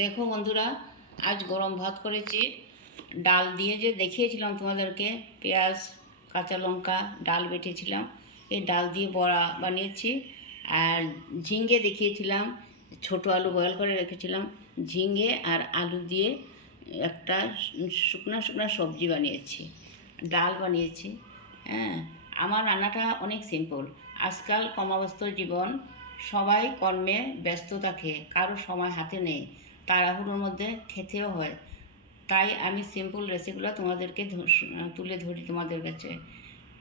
দেখো বন্ধুরা, আজ গরম ভাত করেছি ডাল দিয়ে। যে দেখিয়েছিলাম তোমাদেরকে, পেঁয়াজ, কাঁচা লঙ্কা, ডাল বেটেছিলাম, এই ডাল দিয়ে বড়া বানিয়েছি। আর ঝিঙে দেখিয়েছিলাম, ছোট আলু বয়েল করে রেখেছিলাম, ঝিঙে আর আলু দিয়ে একটা শুকনো শুকনো সবজি বানিয়েছি, ডাল বানিয়েছি। হ্যাঁ, আমার রান্নাটা অনেক সিম্পল। আজকাল কর্মব্যস্ত জীবন, সবাই কর্মে ব্যস্ত থাকে, কারো সময় হাতে নেই, তাড়াহুড়োর মধ্যে খেতেও হয়। তাই আমি সিম্পল রেসিপিগুলো তোমাদেরকে তুলে ধরি তোমাদের কাছে।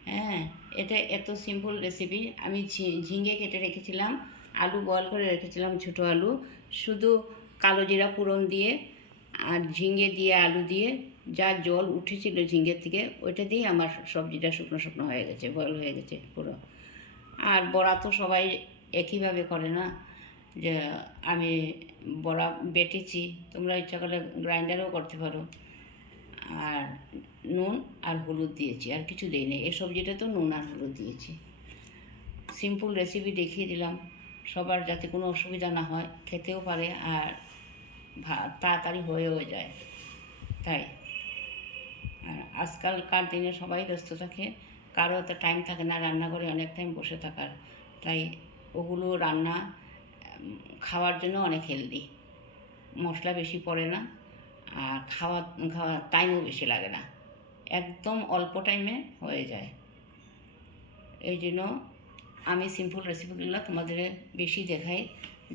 হ্যাঁ, এটা এত সিম্পল রেসিপি। আমি ঝিঙে কেটে রেখেছিলাম, আলু বয়েল করে রেখেছিলাম, ছোটো আলু, শুধু কালো জিরা ফোড়ন দিয়ে আর ঝিঙে দিয়ে আলু দিয়ে যা জল উঠেছিল ঝিঙের থেকে, ওইটা দিয়েই আমার সবজিটা শুকনো শুকনো হয়ে গেছে, বয়েল হয়ে গেছে পুরো। আর বড়া তো সবাই একইভাবে করে না, যে আমি বড়া বেটেছি, তোমরা ইচ্ছা করলে গ্রাইন্ডারেও করতে পারো। আর নুন আর হলুদ দিয়েছি, আর কিছু দিইনি। এই সবজিটা তো নুন আর হলুদ দিয়েছি। সিম্পল রেসিপি দেখিয়ে দিলাম, সবার যাতে কোনো অসুবিধা না হয়, খেতেও পারে আর তাড়াতাড়ি হয়েও যায়। তাই আর আজকালকার দিনে সবাই ব্যস্ত থাকে, কারো তো টাইম থাকে না রান্নাঘরে অনেক টাইম বসে থাকার। তাই ওগুলো রান্না খাওয়ার জন্য অনেক হেলদি, মশলা বেশি পড়ে না, আর খাওয়া টাইমও বেশি লাগে না, একদম অল্প টাইমে হয়ে যায়। এই জন্য আমি সিম্পল রেসিপিগুলো তোমাদের বেশি দেখাই,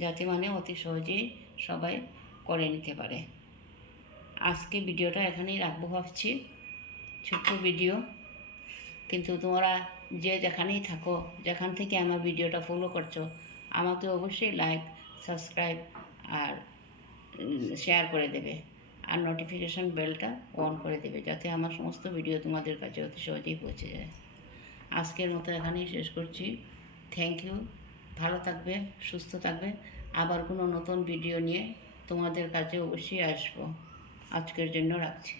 যাতে মানে অতি সহজেই সবাই করে নিতে পারে। আজকে ভিডিওটা এখানেই রাখবো ভাবছি, ছোট্ট ভিডিও, কিন্তু তোমরা যে যেখানেই থাকো, যেখান থেকে আমার ভিডিওটা ফলো করছো, আমাকে অবশ্যই লাইক, সাবস্ক্রাইব আর শেয়ার করে দেবে, আর নোটিফিকেশান বেলটা অন করে দেবে, যাতে আমার সমস্ত ভিডিও তোমাদের কাছে অতি সহজেই পৌঁছে যায়। আজকের মতো এখানেই শেষ করছি। Thank you. ভালো থাকবে, সুস্থ থাকবে। আবার কোনো নতুন ভিডিও নিয়ে তোমাদের কাছে অবশ্যই আসবো। আজকের জন্য রাখছি।